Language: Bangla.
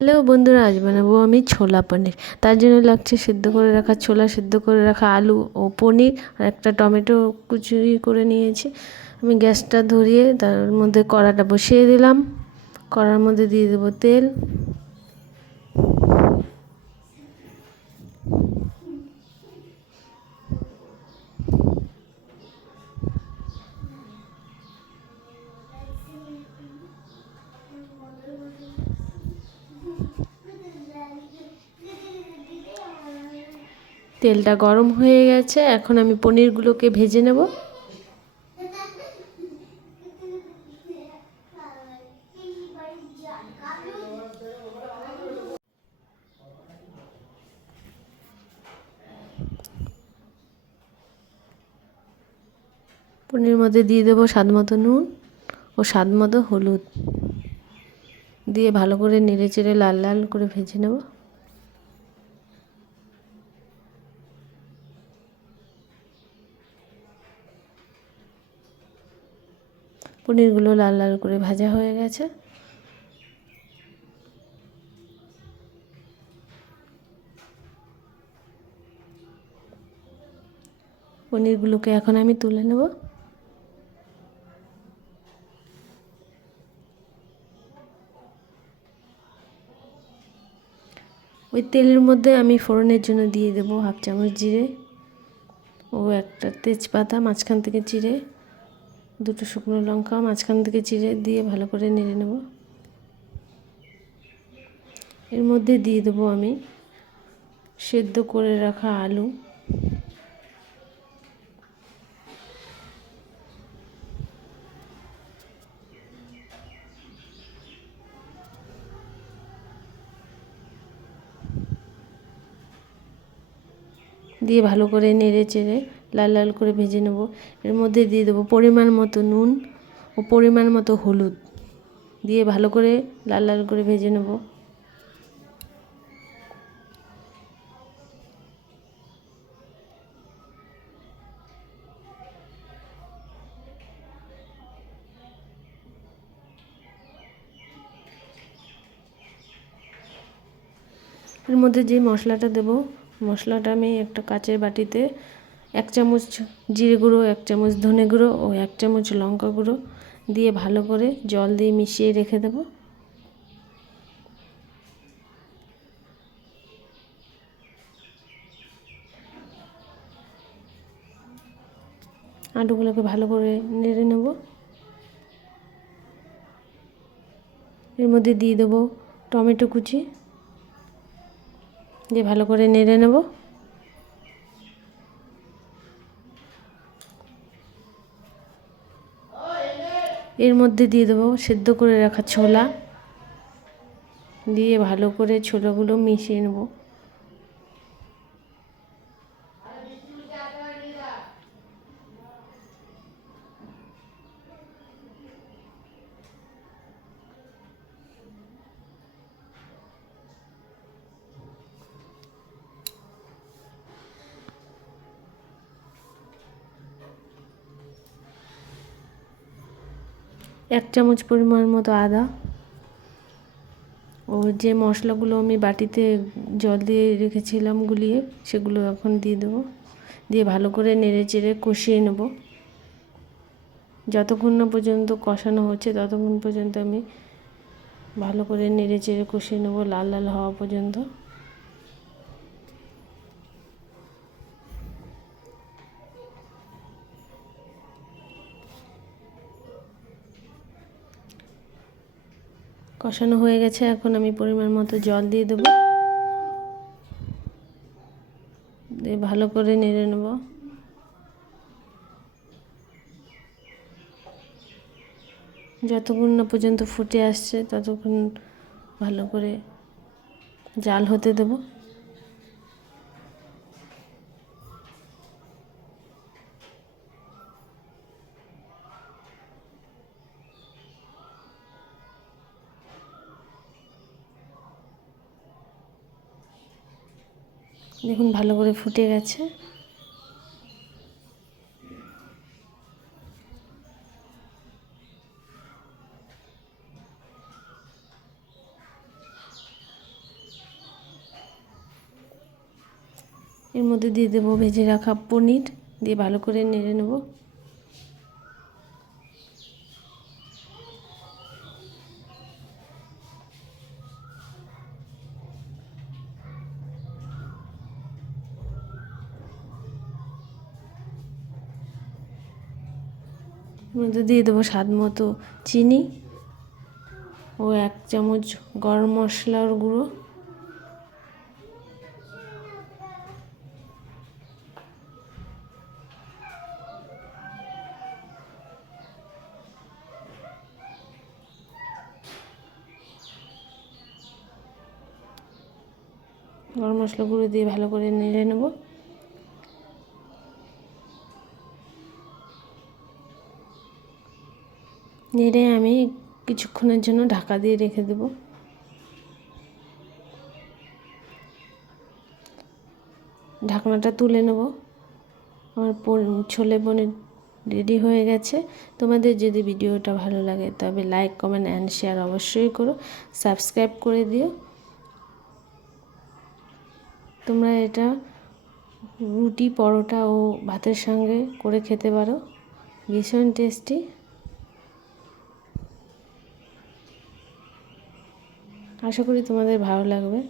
হ্যালো বন্ধুরা, আজ বানাবো আমি ছোলা পনির। তার জন্য লাগছে সিদ্ধ করে রাখা ছোলা, সিদ্ধ করে রাখা আলু ও পনির, আর একটা টমেটো কুচি করে নিয়েছি। আমি গ্যাসটা ধরিয়ে তার মধ্যে কড়াটা বসিয়ে দিলাম। কড়ার মধ্যে দিয়ে দেবো তেল। তেলটা গরম হয়ে গেছে, এখন আমি পনিরগুলোকে ভেজে নেব। পনিরের মধ্যে দিয়ে দেবো স্বাদ মতো নুন ও স্বাদ মতো হলুদ দিয়ে ভালো করে নেড়ে চেড়ে লাল লাল করে ভেজে নেব। পনিরগুলো লাল লাল করে ভাজা হয়ে গেছে। পনিরগুলোকে এখন আমি তুলে নেব। ওই তেলের মধ্যে আমি ফোড়নের জন্য দিয়ে দেবো 1/2 চামচ জিরে ও একটা তেজপাতা মাঝখান থেকে চিড়ে, 2টো শুকনো লঙ্কা মাঝখান থেকে চিড়ে দিয়ে ভালো করে নেড়ে নেব। এর মধ্যে দিয়ে দেবো আমি সেদ্ধ করে রাখা আলু, দিয়ে ভালো করে নেড়ে চেড়ে লাল লাল করে ভেজে নেব। এর মধ্যে দিয়ে দেবো পরিমাণ মতো নুন ও পরিমাণ মতো হলুদ দিয়ে ভালো করে লাল লাল করে ভেজে নেব। এর মধ্যে যে মশলাটা দেব, মশলাটা আমি একটা কাচের বাটিতে 1 চামচ জিরে গুঁড়ো, 1 চামচ ধনে গুঁড়ো ও 1 চামচ লঙ্কা গুঁড়ো দিয়ে ভালো করে জল দিয়ে মিশিয়ে রেখে দেব। আলুগুলোকে ভালো করে নেড়ে নেব। এর মধ্যে দিয়ে দেবো টমেটো কুচি দিয়ে ভালো করে নেড়ে নেব। এর মধ্যে দিয়ে দেবো সেদ্ধ করে রাখা ছোলা দিয়ে ভালো করে ছোলাগুলো মিশিয়ে নেব। এক চামচ পরিমাণ মতো আদা ও যে মশলাগুলো আমি বাটিতে জল দিয়ে রেখেছিলাম গুলিয়ে, সেগুলো এখন দিয়ে দেবো। দিয়ে ভালো করে নেড়ে চেড়ে কষিয়ে নেব। যতক্ষণ না পর্যন্ত কষানো হচ্ছে ততক্ষণ পর্যন্ত আমি ভালো করে নেড়ে চেড়ে কষিয়ে নেব লাল লাল হওয়া পর্যন্ত। কষানো হয়ে গেছে, এখন আমি পরিমাণ মতো জল দিয়ে দেবো। দিয়ে ভালো করে নেড়ে নেব। যতক্ষণ না পর্যন্ত ফুটে আসছে ততক্ষণ ভালো করে জাল হতে দেব। দেখুন ভালো করে ফুটে গেছে। এর মধ্যে দিয়ে দেবো ভেজে রাখা পনির, দিয়ে ভালো করে নেড়ে নেব। এর মধ্যে দিয়ে দেবো স্বাদ মতো চিনি ও 1 চামচ গরম মশলার গুঁড়ো। গরম মশলা গুঁড়ো দিয়ে ভালো করে নেড়ে নেব। নেড়ে আমি কিছুক্ষণের জন্য ঢাকা দিয়ে রেখে দেব। ঢাকনাটা তুলে নেব। আমার ছোলে পনির রেডি হয়ে গেছে। তোমাদের যদি ভিডিওটা ভালো লাগে তবে লাইক, কমেন্ট অ্যান্ড শেয়ার অবশ্যই করো। সাবস্ক্রাইব করে দিও। তোমরা এটা রুটি, পরোটা ও ভাতের সঙ্গে করে খেতে পারো, ভীষণ টেস্টি। আশা করি তোমাদের ভালো লাগবে।